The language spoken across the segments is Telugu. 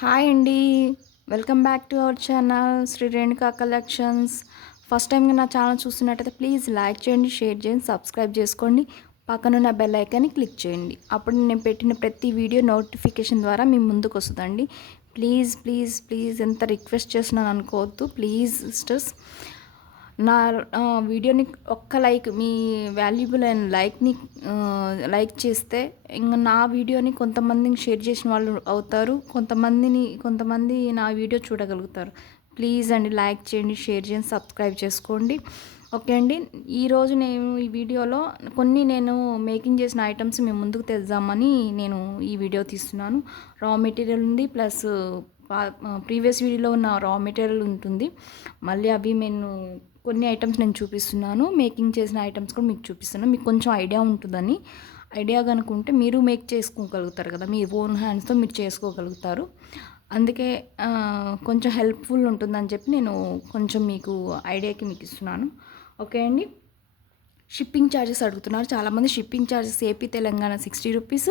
హాయ్ అండి. Welcome back to our channel Shri Renuka collections. First టైంగా నా ఛానల్ చూస్తున్నట్టయితే ప్లీజ్ లైక్ చేయండి, షేర్ చేయండి, సబ్స్క్రైబ్ చేసుకోండి. పక్కనున్న బెల్ ఐకాన్ని క్లిక్ చేయండి. అప్పుడు నేను పెట్టిన ప్రతి వీడియో నోటిఫికేషన్ ద్వారా మీ ముందుకు వస్తుందండి. ప్లీజ్ ప్లీజ్ ప్లీజ్ ఎంత రిక్వెస్ట్ చేస్తున్నాను అనుకోవద్దు. ప్లీజ్ సిస్టర్స్, నా వీడియోని ఒక్క లైక్, మీ వాల్యుబుల్ అయిన లైక్ని లైక్ చేస్తే ఇంకా నా వీడియోని కొంతమందిని షేర్ చేసిన వాళ్ళు అవుతారు, కొంతమంది నా వీడియో చూడగలుగుతారు. ప్లీజ్ అండి, లైక్ చేయండి, షేర్ చేయండి, సబ్స్క్రైబ్ చేసుకోండి. ఓకే అండి. ఈరోజు నేను ఈ వీడియోలో నేను మేకింగ్ చేసిన ఐటమ్స్ మేము ముందుకు తెద్దామని నేను ఈ వీడియో తీస్తున్నాను. రా మెటీరియల్ ఉంది, ప్లస్ ప్రీవియస్ వీడియోలో ఉన్న రా మెటీరియల్ ఉంటుంది. మళ్ళీ అవి కొన్ని ఐటమ్స్ నేను చూపిస్తున్నాను, మేకింగ్ చేసిన ఐటమ్స్ కూడా మీకు చూపిస్తున్నాను. మీకు కొంచెం ఐడియా ఉంటుందని, ఐడియా కనుకుంటే మీరు మేక్ చేసుకోగలుగుతారు కదా, మీ ఓన్ హ్యాండ్స్తో మీరు చేసుకోగలుగుతారు. అందుకే కొంచెం హెల్ప్ఫుల్ ఉంటుందని చెప్పి నేను కొంచెం మీకు ఐడియాకి మీకు ఇస్తున్నాను. ఓకే అండి. షిప్పింగ్ ఛార్జెస్ అడుగుతున్నారు చాలామంది. Shipping charges AP Telangana 60 rupees,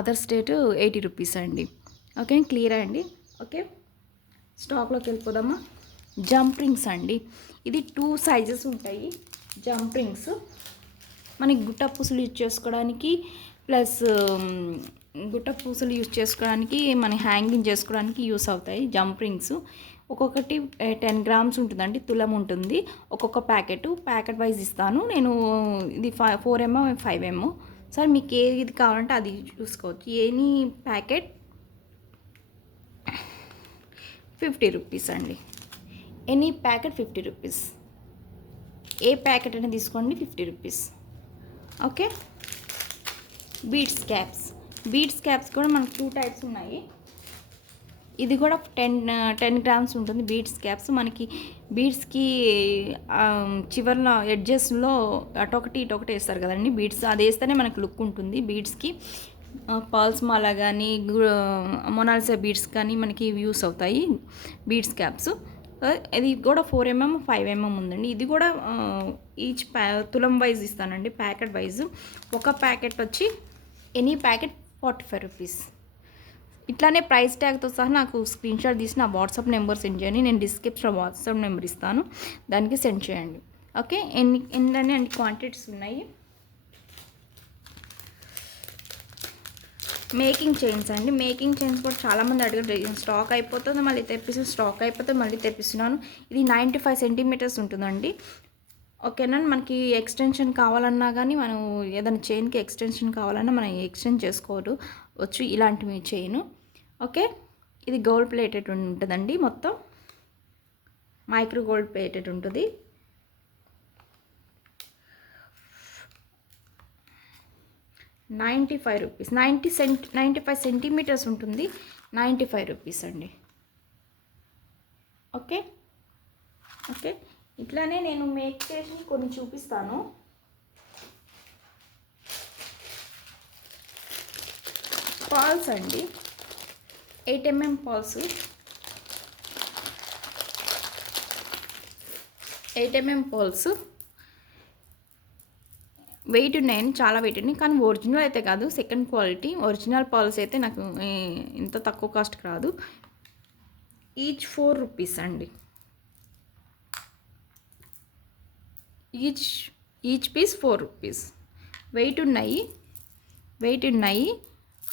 other state 80 rupees అండి. ఓకే, క్లియర్ అండి. ఓకే, స్టాక్లోకి వెళ్ళిపోదామా. జంప్ రింగ్స్ అండి. ఇది 2 సైజెస్ ఉంటాయి జంప్ రింగ్స్. మనకి గుట్ట పూసలు యూజ్ చేసుకోవడానికి, ప్లస్ గుట్ట పూసలు యూజ్ చేసుకోవడానికి, మన హ్యాంగింగ్ చేసుకోవడానికి యూస్ అవుతాయి జంప్ రింగ్స్. ఒక్కొక్కటి 10 గ్రామ్స్ ఉంటుందండి, తులం ఉంటుంది ఒక్కొక్క ప్యాకెట్ వైజ్ ఇస్తాను నేను. ఇది 4mm 5mm. సరే, మీకు ఏది కావాలంటే అది చూసుకోవచ్చు. ఎనీ ప్యాకెట్ 50 రూపీస్ అండి. Any packet 50 rupees. ఏ ప్యాకెట్ అయినా తీసుకోండి, 50 రూపీస్. ఓకే. బీడ్స్ క్యాప్స్ కూడా మనకు 2 టైప్స్ ఉన్నాయి. ఇది కూడా 10 గ్రామ్స్ ఉంటుంది బీడ్స్ క్యాప్స్. మనకి బీడ్స్కి చివర్లో ఎడ్జెస్లో అటొకటి ఇటొకటి వేస్తారు కదండి బీడ్స్, అది వేస్తేనే మనకు లుక్ ఉంటుంది. బీడ్స్కి పర్ల్స్ మాల కానీ, మొనాలిసా బీడ్స్ కానీ మనకి యూస్ అవుతాయి బీడ్స్ క్యాప్స్. ఇది కూడా 4mm 5mm ఉందండి. ఇది కూడా ఈచ్ తులం వైజ్ ఇస్తానండి, ప్యాకెట్ వైజ్. ఒక ప్యాకెట్ వచ్చి ఎనీ ప్యాకెట్ 45 రూపీస్. ఇట్లానే ప్రైస్ ట్యాగ్తో సహా నాకు స్క్రీన్ షాట్ తీసి నా వాట్సాప్ నెంబర్ సెండ్ చేయండి. నేను డిస్క్రిప్షన్లో వాట్సాప్ నెంబర్ ఇస్తాను, దానికి సెండ్ చేయండి. ఓకే. ఎన్ని క్వాంటిటీస్ ఉన్నాయి. మేకింగ్ చైన్స్ అండి. మేకింగ్ చైన్స్ కూడా చాలామంది అడిగారు, స్టాక్ అయిపోతుంది మళ్ళీ తెప్పిస్తాను, స్టాక్ అయిపోతే మళ్ళీ తెప్పిస్తున్నాను. ఇది 95 సెంటీమీటర్స్ ఉంటుందండి. ఓకేనా. మనకి ఎక్స్టెన్షన్ కావాలన్నా కానీ, మనం ఏదైనా చైన్కి ఎక్స్టెన్షన్ కావాలన్నా మనం ఎక్స్టెండ్ చేసుకోవచ్చు ఇలాంటివి చైన్. ఓకే. ఇది గోల్డ్ ప్లేటెడ్ ఉంటుందండి, మొత్తం మైక్రో గోల్డ్ ప్లేటెడ్ ఉంటుంది. 95 రూపీస్. 95 సెంటీమీటర్స్ ఉంటుంది, 95 రూపీస్ అండి. ఓకే. ఇట్లానే నేను మేక్ చేసి కొన్ని చూపిస్తాను. పాల్స్ అండి, 8mm Paul's. 8mm Paul's wait ఉన్నాయని, చాలా వెయిట్ ఉన్నాయి, కానీ ఒరిజినల్ అయితే కాదు, సెకండ్ క్వాలిటీ. ఒరిజినల్ పాల్స్ అయితే నాకు ఇంత తక్కువ కాస్ట్కి రాదు. ఈచ్ 4 రూపీస్ అండి. Each piece 4 rupees. వెయిట్ ఉన్నాయి,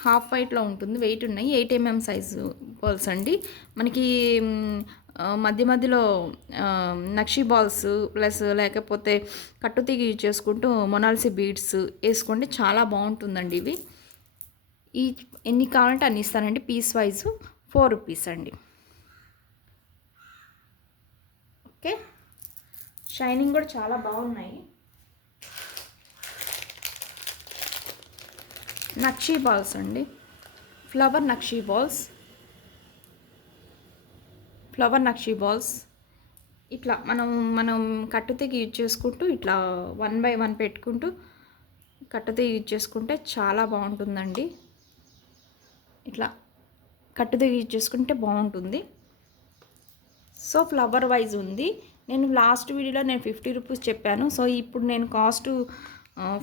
హాఫ్ వైట్లో ఉంటుంది, వెయిట్ ఉన్నాయి. 8mm సైజు బాల్స్ అండి. మనకి మధ్యలో నక్షి బాల్స్ ప్లస్ లేకపోతే కట్టుతీగ యూజ్ చేసుకుంటూ మొనాలిసా బీడ్స్ వేసుకుంటే చాలా బాగుంటుందండి. ఇవి ఎన్ని కావాలంటే అన్ని ఇస్తానండి. పీస్ వైజ్ 4 రూపీస్ అండి. ఓకే. షైనింగ్ కూడా చాలా బాగున్నాయి. నక్షి బాల్స్ అండి, ఫ్లవర్ నక్షి బాల్స్. ఇట్లా మనం కట్టుతీగ యూజ్ చేసుకుంటూ ఇట్లా 1 by 1 పెట్టుకుంటూ కట్టుతీగ యూజ్ చేసుకుంటే చాలా బాగుంటుందండి. ఇట్లా కట్టుతీగ యూజ్ చేసుకుంటే బాగుంటుంది. సో ఫ్లవర్ వైజ్ ఉంది. నేను లాస్ట్ వీడియోలో 50 రూపీస్ చెప్పాను. సో ఇప్పుడు నేను కాస్ట్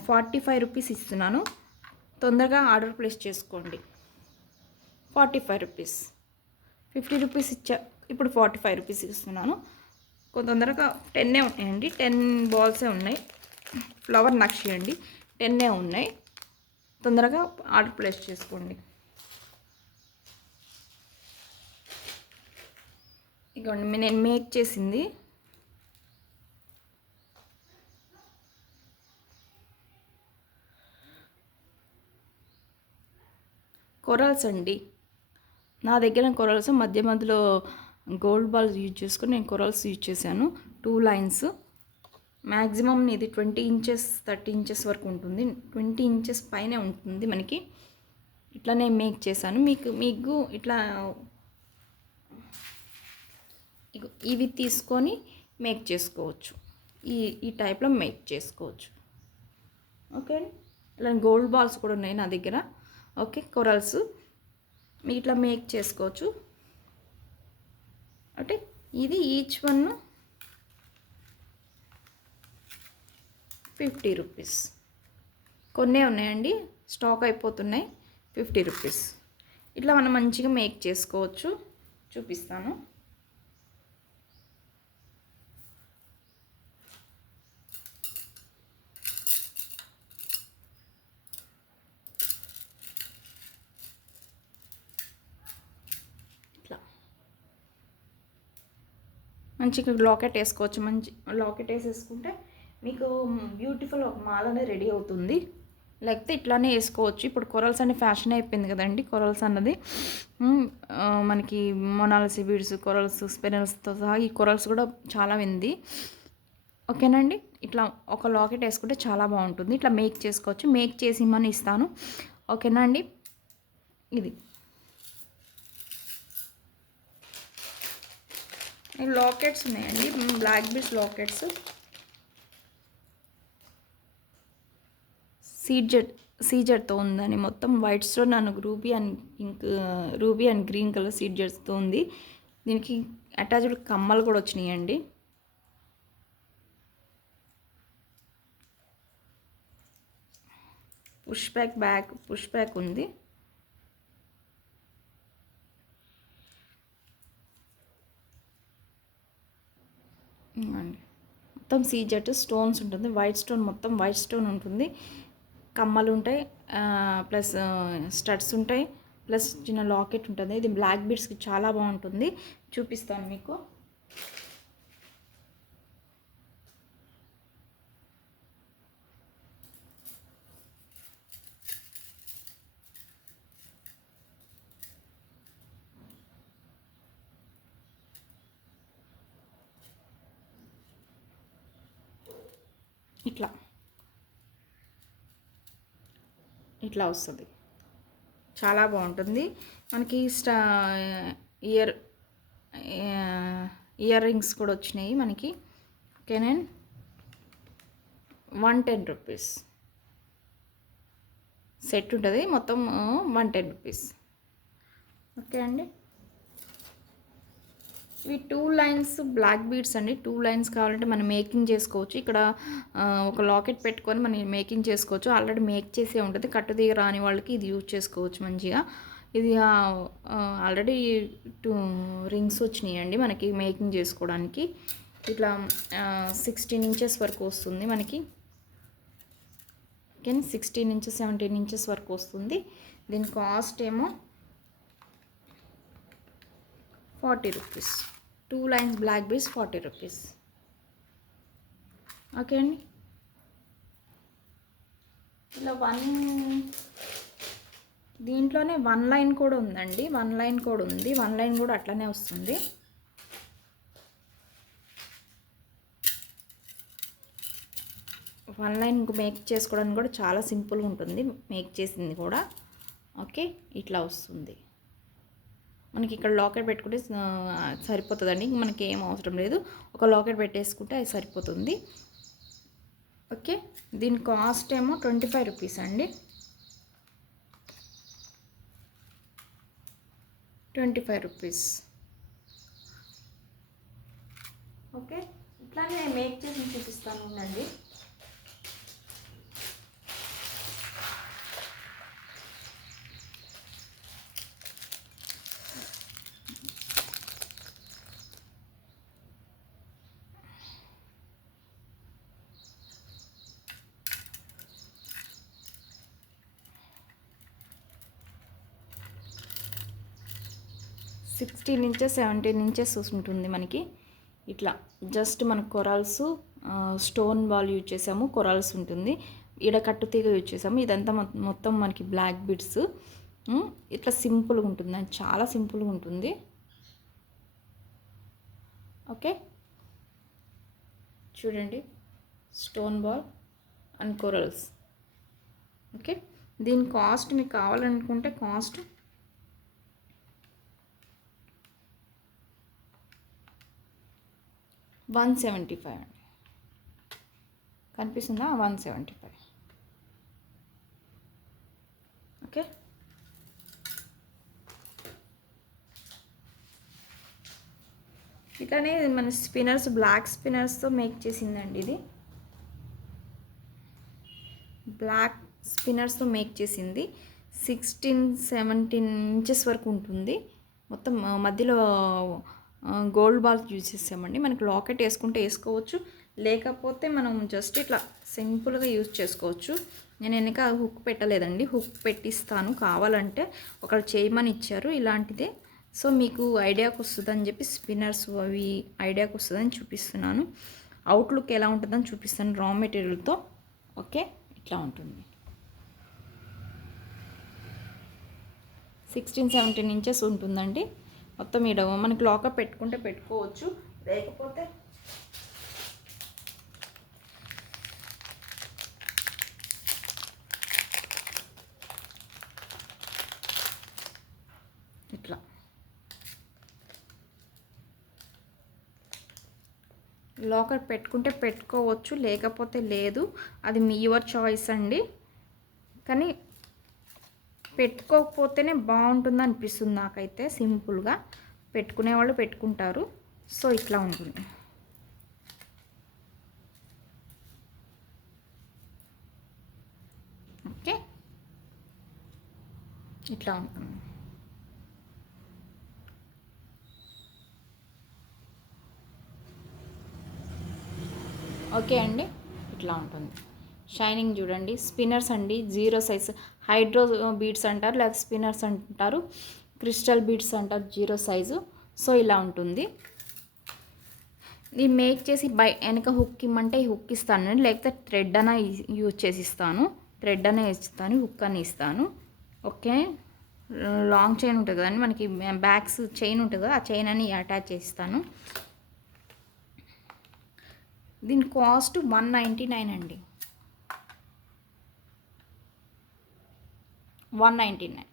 45 రూపీస్ ఇస్తున్నాను. తొందరగా ఆర్డర్ ప్లేస్ చేసుకోండి. 45 రూపీస్. రూ. 50 ఇచ్చా, ఇప్పుడు రూ. 45 ఇస్తున్నాను. తొందరగా 10 ఉన్నాయండి, 10 బాల్సే ఉన్నాయి. ఫ్లవర్ నక్షి అండి, 10 ఉన్నాయి. తొందరగా ఆర్డర్ ప్లేస్ చేసుకోండి. ఇదిగోండి నేను మేక్ చేసింది. కొరల్స్ అండి, నా దగ్గర కొరల్స్ మధ్య మధ్యలో గోల్డ్ బాల్స్ యూజ్ చేసుకొని నేను కొరల్స్ యూజ్ చేశాను. 2 లైన్స్. మ్యాక్సిమం ఇది 20 ఇంచెస్ 30 ఇంచెస్ వరకు ఉంటుంది, 20 ఇంచెస్ పైనే ఉంటుంది మనకి. ఇట్లానే మేక్ చేశాను. మీకు ఇట్లా ఇవి తీసుకొని మేక్ చేసుకోవచ్చు. ఈ టైప్లో మేక్ చేసుకోవచ్చు. ఓకే, ఇలా గోల్డ్ బాల్స్ కూడా ఉన్నాయి నా దగ్గర. ఓకే, కొరల్స్ మీకు ఇట్లా మేక్ చేసుకోవచ్చు. అంటే ఇది ఈచ్ వన్ రూ. 50. కొన్నే ఉన్నాయండి, స్టాక్ అయిపోతున్నాయి. రూ. 50. ఇట్లా మనం మంచిగా మేక్ చేసుకోవచ్చు. చూపిస్తాను. మంచిగా లాకెట్ వేసుకోవచ్చు. మంచి లాకెట్ వేసేసుకుంటే మీకు బ్యూటిఫుల్ ఒక మాల అనేది రెడీ అవుతుంది. లేకపోతే ఇట్లానే వేసుకోవచ్చు. ఇప్పుడు కొరల్స్ అనే ఫ్యాషన్ అయిపోయింది కదండి. కొరల్స్ అన్నది మనకి మొనాలిసి బీడ్స్, కొరల్స్, స్పెనల్స్తో సహా ఈ కొరల్స్ కూడా చాలా ఉంది. ఓకేనండి, ఇట్లా ఒక లాకెట్ వేసుకుంటే చాలా బాగుంటుంది. ఇట్లా మేక్ చేసుకోవచ్చు. మేక్ చేసి ఇమ్మని ఇస్తాను. ఓకేనా అండి. ఇది లాకెట్స్ ఉన్నాయండి, బ్లాక్ బీడ్స్ లాకెట్స్. సీజెడ్తో ఉందని మొత్తం white stone and ruby and green colour సీజెడ్స్తో ఉంది. దీనికి అటాచ్డ్ కమ్మలు కూడా వచ్చినాయండి. పుష్ బ్యాక్ ఉంది. మొత్తం సీజెట్ స్టోన్స్ ఉంటుంది. వైట్ స్టోన్, మొత్తం వైట్ స్టోన్ ఉంటుంది. కమ్మలు ఉంటాయి, ప్లస్ స్టడ్స్ ఉంటాయి, ప్లస్ చిన్న లాకెట్ ఉంటుంది. ఇది బ్లాక్ బీడ్స్కి చాలా బాగుంటుంది. చూపిస్తాను మీకు. ఇట్లా వస్తుంది. చాలా బాగుంటుంది. మనకి ఇయర్ రింగ్స్ కూడా వచ్చినాయి మనకి. ఓకేనా, రూ. 110 సెట్ ఉంటుంది. మొత్తం రూ. 110. ఓకే అండి. ఇవి 2 లైన్స్ బ్లాక్ బీడ్స్ అండి. 2 లైన్స్ కావాలంటే మనం మేకింగ్ చేసుకోవచ్చు. ఇక్కడ ఒక లాకెట్ పెట్టుకొని మనం మేకింగ్ చేసుకోవచ్చు. ఆల్రెడీ మేక్ చేసే ఉంటుంది. కట్టుదీగ రాని వాళ్ళకి ఇది యూజ్ చేసుకోవచ్చు మంచిగా. ఇది ఆల్రెడీ 2 రింగ్స్ వచ్చినాయండి మనకి మేకింగ్ చేసుకోవడానికి. ఇట్లా 16 ఇంచెస్ వరకు వస్తుంది మనకి. ఓకే, 16 ఇంచెస్ 17 ఇంచెస్ వరకు వస్తుంది. దీని కాస్ట్ ఏమో రూ. 40. 2 లైన్స్ బ్లాక్ బీడ్స్ రూ. 40. ఓకే అండి. ఇలా దీంట్లోనే 1 లైన్ కూడా ఉందండి. 1 లైన్ కూడా ఉంది. 1 లైన్ కూడా అట్లనే వస్తుంది. వన్ లైన్ మేక్ చేసుకోవడానికి కూడా చాలా సింపుల్గా ఉంటుంది. మేక్ చేసింది కూడా. ఓకే, ఇట్లా వస్తుంది మనకి. ఇక్కడ లాకెట్ పెట్టుకుంటే సరిపోతుందండి. మనకి ఏం అవసరం లేదు. ఒక లాకెట్ పెట్టేసుకుంటే అది సరిపోతుంది. ఓకే, దీని కాస్ట్ ఏమో రూ. 25 అండి. రూ. 25. ఓకే, ఇట్లానే మేక్ చేసి చూపిస్తాను ఉండండి. 16 ఇంచెస్ 17 ఇంచెస్ ఉంటుంది మనకి. ఇట్లా జస్ట్ మన కొరల్స్ స్టోన్ బాల్ యూజ్ చేసాము, కొరల్స్ ఉంటుంది, ఈడ కట్టు తీగ యూజ్ చేసాము. ఇదంతా మొత్తం మనకి బ్లాక్ బిడ్స్. ఇట్లా సింపుల్గా ఉంటుంది, చాలా సింపుల్గా ఉంటుంది. ఓకే చూడండి, stone ball and corals. Okay, దీని కాస్ట్ మీకు కావాలనుకుంటే కాస్ట్ 175 అండి. కనిపిస్తుందా? 175. ఓకే, ఇట్లానే మన స్పిన్నర్స్ బ్లాక్ స్పిన్నర్స్తో మేక్ చేసిందండి. ఇది బ్లాక్ స్పిన్నర్స్తో మేక్ చేసింది. 16-17 ఇంచెస్ వరకు ఉంటుంది. మొత్తం మధ్యలో గోల్డ్ బాల్ యూజ్ చేసామండి. మనకి లాకెట్ వేసుకుంటే వేసుకోవచ్చు, లేకపోతే మనం జస్ట్ ఇట్లా సింపుల్గా యూజ్ చేసుకోవచ్చు. నేను వెనక హుక్ పెట్టలేదండి, హుక్ పెట్టిస్తాను కావాలంటే. ఒకళ్ళు చేయమని ఇచ్చారు ఇలాంటిదే. సో మీకు ఐడియాకి వస్తుందని చెప్పి స్పిన్నర్స్ అవి ఐడియాకి వస్తుందని చూపిస్తున్నాను. అవుట్లుక్ ఎలా ఉంటుందని చూపిస్తాను రా మెటీరియల్తో. ఓకే, ఇట్లా ఉంటుంది. 16-17 ఇంచెస్ ఉంటుందండి మొత్తం. ఈడ మనకి లాకప్ పెట్టుకుంటే పెట్టుకోవచ్చు, లేకపోతే ఇట్లా లాకర్ పెట్టుకుంటే పెట్టుకోవచ్చు, లేకపోతే లేదు. అది మీ యువర్ చాయిస్ అండి. కానీ పెట్టుకోకపోతేనే బాగుంటుంది అనిపిస్తుంది నాకైతే. సింపుల్గా పెట్టుకునే వాళ్ళు పెట్టుకుంటారు. సో ఇట్లా ఉంటుంది. ఓకే, ఇట్లా ఉంటుంది. ఓకే అండి, ఇట్లా ఉంటుంది. షైనింగ్ చూడండి. స్పిన్నర్స్ అండి, 0 సైజ్ హైడ్రో బీడ్స్ అంటారు, లేదా స్పిన్నర్స్ అంటారు, క్రిస్టల్ బీడ్స్ అంటారు, 0 సైజు. సో ఇలా ఉంటుంది. ఇది మేక్ చేసి వెనక హుక్ ఇమ్మంటే ఈ హుక్ ఇస్తాను, లేకపోతే థ్రెడ్ అన్న యూజ్ చేసి ఇస్తాను. థ్రెడ్ అనే ఇస్తాను, హుక్ అని ఇస్తాను. ఓకే, లాంగ్ చైన్ ఉంటుంది కదండి మనకి, బ్యాగ్స్ చైన్ ఉంటుంది కదా, ఆ చైన్ అని అటాచ్ చేస్తాను. దీని కాస్ట్ 199 అండి. 199.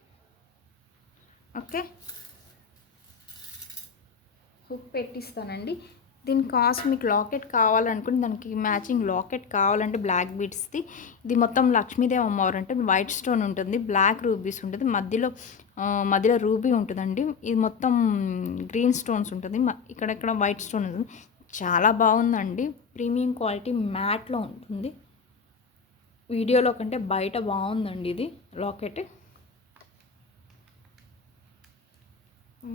ఓకే, హుక్ పెట్టిస్తానండి. దీని కాస్ట్ మీకు లాకెట్ కావాలనుకుంటే, దానికి మ్యాచింగ్ లాకెట్ కావాలంటే బ్లాక్ బీడ్స్ది. ఇది మొత్తం లక్ష్మీదేవి అమ్మవారు అంటే వైట్ స్టోన్ ఉంటుంది, బ్లాక్ రూబీస్ ఉంటుంది, మధ్యలో రూబీ ఉంటుందండి. ఇది మొత్తం గ్రీన్ స్టోన్స్ ఉంటుంది, ఇక్కడెక్కడ వైట్ స్టోన్ ఉంటుంది. చాలా బాగుందండి. ప్రీమియం క్వాలిటీ మ్యాట్లో ఉంటుంది. వీడియోలో కంటే బయట బాగుందండి ఇది లాకెట్.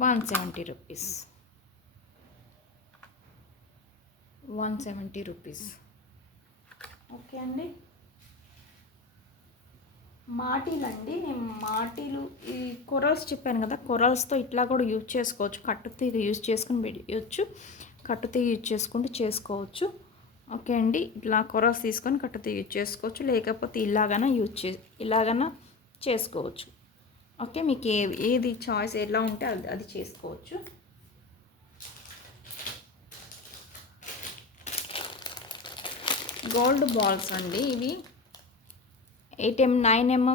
170 రూపీస్. 170 రూపీస్. ఓకే అండి. మాటీలు అండి, నేను మాటీలు ఈ కొరల్స్ చెప్పాను కదా, కొరల్స్తో ఇట్లా కూడా యూజ్ చేసుకోవచ్చు. కట్టుతీగ యూజ్ చేసుకుని పెట్టవచ్చు, కట్టుతీగ యూజ్ చేసుకుంటూ చేసుకోవచ్చు. ఓకే అండి, ఇట్లా కొరల్స్ తీసుకొని కట్టుతీగ యూజ్ చేసుకోవచ్చు, లేకపోతే ఇలాగైనా చేసుకోవచ్చు. ఓకే, మీకు ఏది చాయిస్ ఎలా ఉంటే అది చేసుకోవచ్చు. గోల్డ్ బాల్స్ అండి ఇవి. 9mm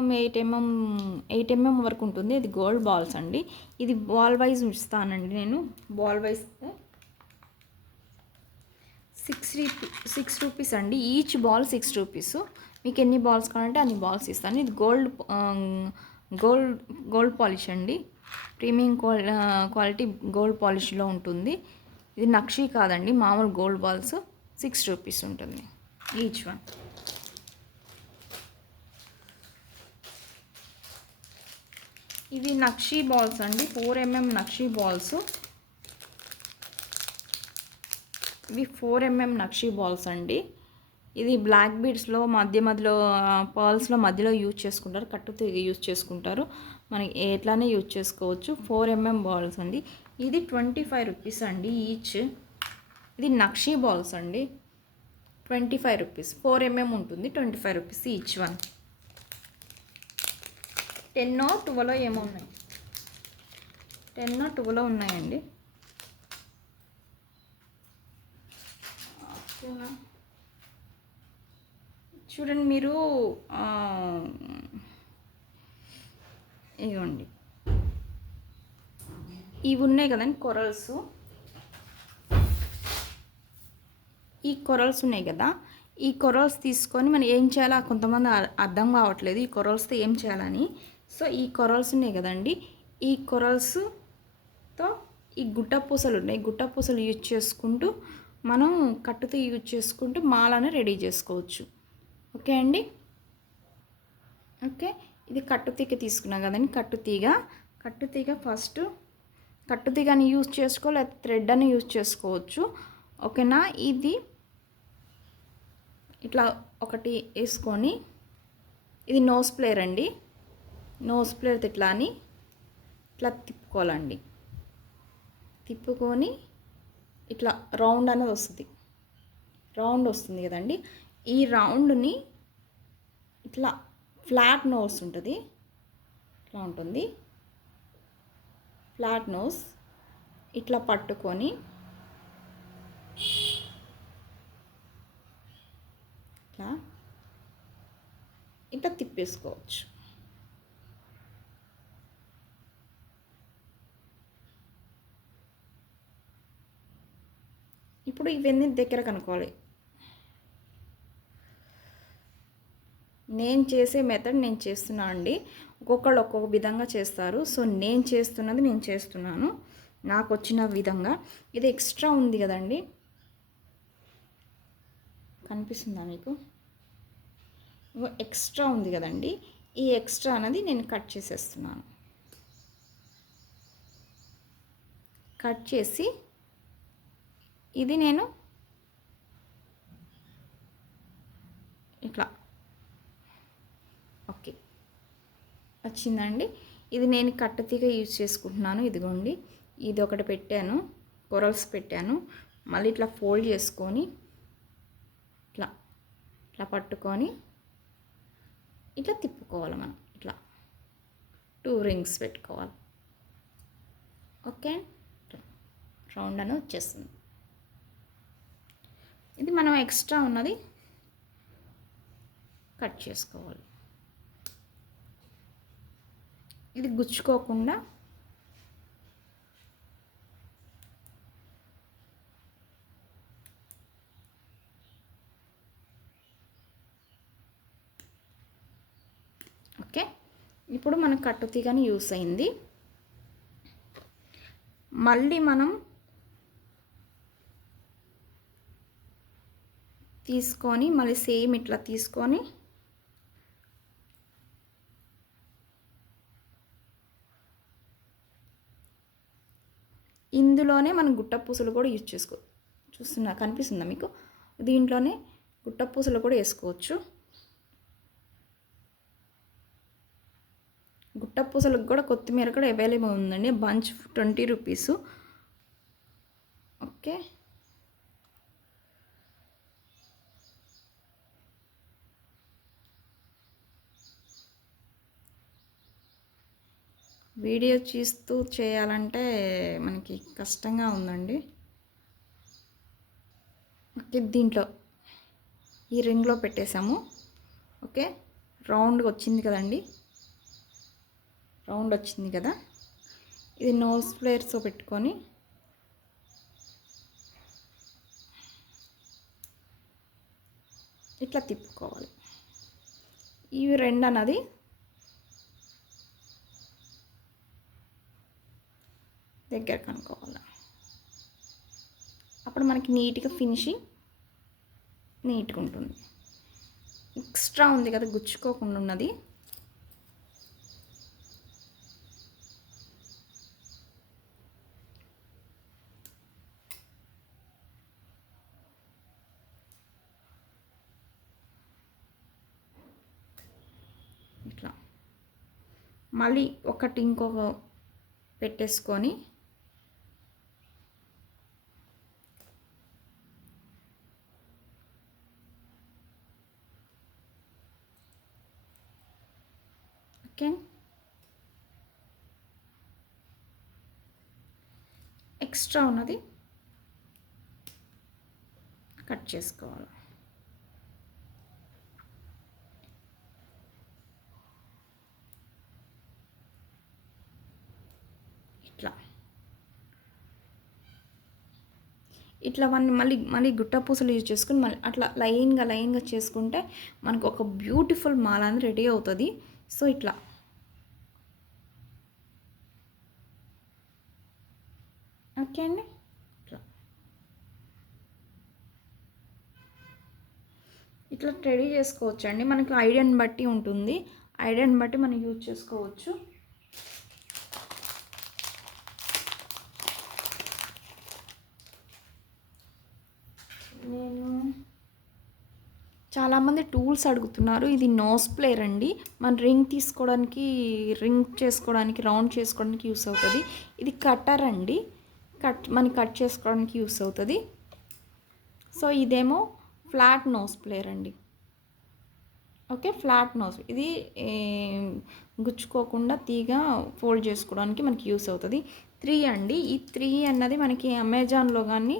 8mm వరకు ఉంటుంది. ఇది గోల్డ్ బాల్స్ అండి. ఇది బాల్ వైజ్ ఇస్తానండి నేను. బాల్ వైజ్ 6 రూపీస్ అండి. Each ball 6 rupees. మీకు ఎన్ని బాల్స్ కావాలంటే అన్ని బాల్స్ ఇస్తాను. ఇది గోల్డ్ పాలిష్ అండి. ప్రీమియం క్వాలిటీ గోల్డ్ పాలిష్లో ఉంటుంది. ఇది నక్షి కాదండి, మామూలు గోల్డ్ బాల్స్. 6 రూపీస్ ఉంటుంది ఈచ్ వన్. ఇవి నక్షి బాల్స్ అండి, 4mm నక్షి బాల్స్. ఇవి 4mm నక్షి బాల్స్ అండి. ఇది బ్లాక్ బీడ్స్లో మధ్యలో పర్ల్స్లో మధ్యలో యూజ్ చేసుకుంటారు, కట్టుతీగ యూజ్ చేసుకుంటారు. మనకి ఎట్లానే యూజ్ చేసుకోవచ్చు. 4mm బాల్స్ అండి. ఇది 25 రూపీస్ అండి ఈచ్. ఇది నక్షీ బాల్స్ అండి, 25 రూపీస్. 4 mm ఉంటుంది, 25 రూపీస్ ఈచ్ వన్. 10 12 ఏమో ఉన్నాయి, 10 12 ఉన్నాయండి. ఓకేనా, చూడండి మీరు. ఇవ్వండి, ఇవి ఉన్నాయి కదండి కొరల్స్. ఈ కొరల్స్ ఉన్నాయి కదా, ఈ కొరల్స్ తీసుకొని మనం ఏం చేయాలో కొంతమంది అర్థం కావట్లేదు ఈ కొరల్స్తో ఏం చేయాలని. సో ఈ కొరల్స్ ఉన్నాయి కదండి, ఈ కొరల్స్తో ఈ గుట్ట పూసలు ఉన్నాయి, గుట్ట పూసలు యూజ్ చేసుకుంటూ మనం కట్టుతో యూజ్ చేసుకుంటూ మాలను రెడీ చేసుకోవచ్చు. ఓకే అండి. ఓకే, ఇది కట్టుతీగ తీసుకున్నాం కదండి, కట్టుతీగ ఫస్ట్ కట్టుతీగని యూజ్ చేసుకో, లేకపోతే థ్రెడ్ అని యూజ్ చేసుకోవచ్చు. ఓకేనా, ఇది ఇట్లా ఒకటి వేసుకొని, ఇది నోస్ ప్లేయర్ అండి, నోస్ ప్లేయర్ ఇట్లా తిప్పుకోవాలండి. తిప్పుకొని ఇట్లా రౌండ్ అనేది వస్తుంది, రౌండ్ వస్తుంది కదండి. ఈ రౌండ్ని ఇట్లా ఫ్లాట్ నోస్ ఉంటుంది, ఇట్లా ఉంటుంది ఫ్లాట్ నోస్. ఇట్లా పట్టుకొని ఇట్లా తిప్పేసుకోవచ్చు. ఇప్పుడు ఇవన్నీ దగ్గర కనుక్కోవాలి. నేను చేసే మెథడ్ నేను చేస్తున్నా అండి, ఒక్కొక్కళ్ళు ఒక్కొక్క విధంగా చేస్తారు. సో నేను చేస్తున్నాను నాకు వచ్చిన విధంగా. ఇది ఎక్స్ట్రా ఉంది కదండి, కనిపిస్తుందా మీకు? ఎక్స్ట్రా ఉంది కదండి, ఈ ఎక్స్ట్రా అనేది నేను కట్ చేసేస్తున్నాను. కట్ చేసి ఇది నేను ఇట్లా, ఓకే వచ్చిందండి. ఇది నేను కట్టుతీగ యూజ్ చేసుకుంటున్నాను. ఇదిగోండి, ఇది ఒకటి పెట్టాను, కొరల్స్ పెట్టాను. మళ్ళీ ఇట్లా ఫోల్డ్ చేసుకొని ఇట్లా ఇట్లా పట్టుకొని ఇట్లా తిప్పుకోవాలి. మనం ఇట్లా 2 రింగ్స్ పెట్టుకోవాలి. ఓకే, రౌండ్ అని వచ్చేస్తుంది. ఇది మనం ఎక్స్ట్రా ఉన్నది కట్ చేసుకోవాలి. ఇది గుచ్చుకోకుండా ఓకే. ఇప్పుడు మన కట్టుతీగని యూస్ అయింది. మళ్ళీ మనం తీసుకొని మళ్ళీ సేమ్ ఇట్లా తీసుకొని ఇందులోనే మనం గుట్ట పూసలు కూడా యూజ్ చూస్తున్నా, కనిపిస్తుందా మీకు? దీంట్లోనే గుట్ట పూసలు కూడా వేసుకోవచ్చు. గుట్ట పూసలకు కూడా కొత్తిమీర కూడా అవైలబుల్ ఉందండి, బంచ్ 20 రూపీస్. ఓకే, వీడియో చూస్తూ చేయాలంటే మనకి కష్టంగా ఉందండి. ఓకే, దీంట్లో ఈ రింగ్లో పెట్టేసాము. ఓకే, రౌండ్గా వచ్చింది కదండి, రౌండ్ వచ్చింది కదా. ఇది నోస్ ఫ్లేర్స్తో పెట్టుకొని ఇట్లా తిప్పుకోవాలి. ఇవి రెండు అన్నది దగ్గర కనుక్కోవాలి. అప్పుడు మనకి నీట్గా ఫినిషింగ్ నీట్గా ఉంటుంది. ఎక్స్ట్రా ఉంది కదా, గుచ్చుకోకుండా ఉన్నది ఇట్లా. మళ్ళీ ఒకటి ఇంకొక పెట్టేసుకొని ఓకే, ఎక్స్ట్రా ఉన్నది కట్ చేసుకోవాలి. ఇట్లా ఇట్లా మళ్ళీ మళ్ళీ గుట్ట పూసలు యూజ్ చేసుకుని మళ్ళీ అట్లా లైన్గా చేసుకుంటే మనకు ఒక బ్యూటిఫుల్ మాల అనేది రెడీ అవుతుంది. సో ఇట్లా ఓకే అండి. ఇట్లా ఇట్లా రెడీ చేసుకోవచ్చు అండి. మనకి ఐడియాని బట్టి ఉంటుంది, ఐడియాని బట్టి మనం యూజ్ చేసుకోవచ్చు. నేను చాలామంది టూల్స్ అడుగుతున్నారు. ఇది నోస్ ప్లేయర్ అండి. మన రింగ్ తీసుకోవడానికి, రింగ్ చేసుకోవడానికి, రౌండ్ చేసుకోవడానికి యూస్ అవుతుంది. ఇది కట్టర్ అండి, మనకి కట్ చేసుకోవడానికి యూస్ అవుతుంది. సో ఇదేమో ఫ్లాట్ నోస్ ప్లేయర్ అండి. Okay, flat nose. ఇది గుచ్చుకోకుండా తీగ ఫోల్డ్ చేసుకోవడానికి మనకి యూస్ అవుతుంది. 3 అండి. ఈ 3 అన్నది మనకి అమెజాన్లో కానీ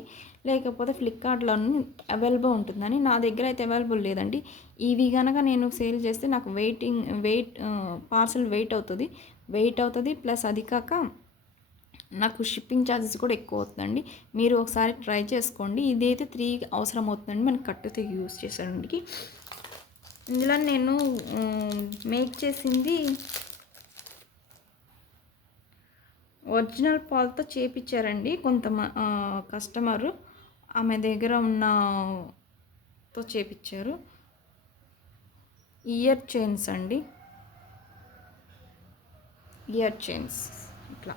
లేకపోతే ఫ్లిప్కార్ట్లో అవైలబుల్ ఉంటుందని, నా దగ్గర అయితే అవైలబుల్ లేదండి. ఇవి కనుక నేను సేల్ చేస్తే నాకు పార్సల్ వెయిట్ అవుతుంది. ప్లస్ అది కాక నాకు షిప్పింగ్ ఛార్జెస్ కూడా ఎక్కువ అవుతుందండి. మీరు ఒకసారి ట్రై చేసుకోండి. ఇదైతే 3 అవసరం అవుతుందండి మనకి కట్టుతో యూస్ చేసేందుకు. ఇందులో నేను మేక్ చేసింది ఒరిజినల్ పాలతో చేపించారండి కస్టమరు. ఆమె దగ్గర ఉన్నతో చేపించారు. ఇయర్ చైన్స్ అండి, ఇయర్ చైన్స్ ఇట్లా.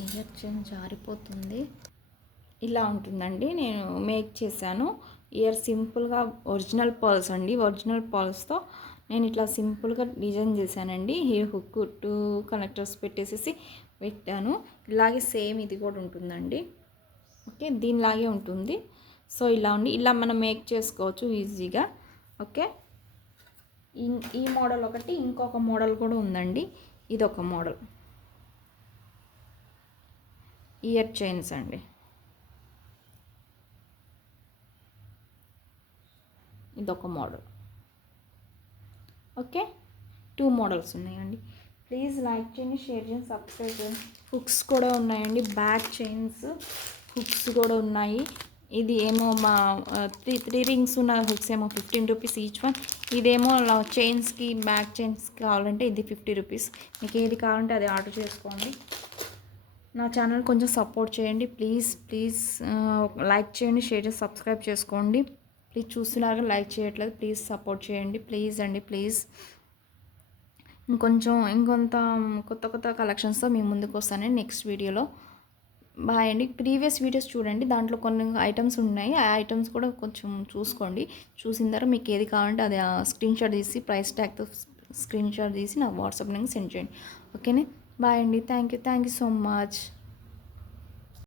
ఇయర్ చైన్ జారిపోతుంది. ఇలా ఉంటుందండి. నేను మేక్ చేశాను. ఇయర్ సింపుల్గా ఒరిజినల్ పర్ల్స్ అండి. ఒరిజినల్ పర్ల్స్తో నేను ఇట్లా సింపుల్గా డిజైన్ చేశానండి. హెయిర్ హుక్ 2 కనెక్టర్స్ పెట్టాను. ఇలాగే సేమ్ ఇది కూడా ఉంటుందండి. ఓకే, దీనిలాగే ఉంటుంది. సో ఇలా మనం మేక్ చేసుకోవచ్చు ఈజీగా. ఓకే, ఈ మోడల్ ఒకటి, ఇంకొక మోడల్ కూడా ఉందండి. ఇదొక మోడల్ ఇయర్ చైన్స్ అండి. ఇదొక మోడల్. ఓకే, 2 మోడల్స్ ఉన్నాయండి. ప్లీజ్ లైక్ చేయండి, షేర్ చేయండి, సబ్స్క్రైబ్ చేయండి. హుక్స్ కూడా ఉన్నాయండి, బ్యాక్ చైన్స్ హుక్స్ కూడా ఉన్నాయి. ఇది ఏమో మా 3 రింగ్స్ ఉన్న హుక్స్ ఏమో 15 రూపీస్ ఈచ్ వన్. ఇదేమో చైన్స్కి, బ్యాక్ చైన్స్కి కావాలంటే ఇది 50 రూపీస్. మీకు ఏది కావాలంటే అది ఆర్డర్ చేసుకోండి. నా ఛానల్ కొంచెం సపోర్ట్ చేయండి ప్లీజ్. లైక్ చేయండి, షేర్ చేసి సబ్స్క్రైబ్ చేసుకోండి. ప్లీజ్ చూస్తున్నారు లైక్ చేయట్లేదు, ప్లీజ్ సపోర్ట్ చేయండి ప్లీజ్. ఇంకొంత కొత్త కలెక్షన్స్తో మీ ముందుకు వస్తానండి నెక్స్ట్ వీడియోలో. బాయ్ అండి. ప్రీవియస్ వీడియోస్ చూడండి, దాంట్లో కొన్ని ఐటమ్స్ ఉన్నాయి. ఆ ఐటమ్స్ కూడా కొంచెం చూసుకోండి. చూసిన తర్వాత మీకు ఏది కావాలంటే అది స్క్రీన్షాట్ తీసి, ప్రైస్ ట్యాగ్తో స్క్రీన్షాట్ తీసి నా వాట్సాప్ నెంబర్ సెండ్ చేయండి. ఓకేనే, బాయ్ అండి. Thank you so much.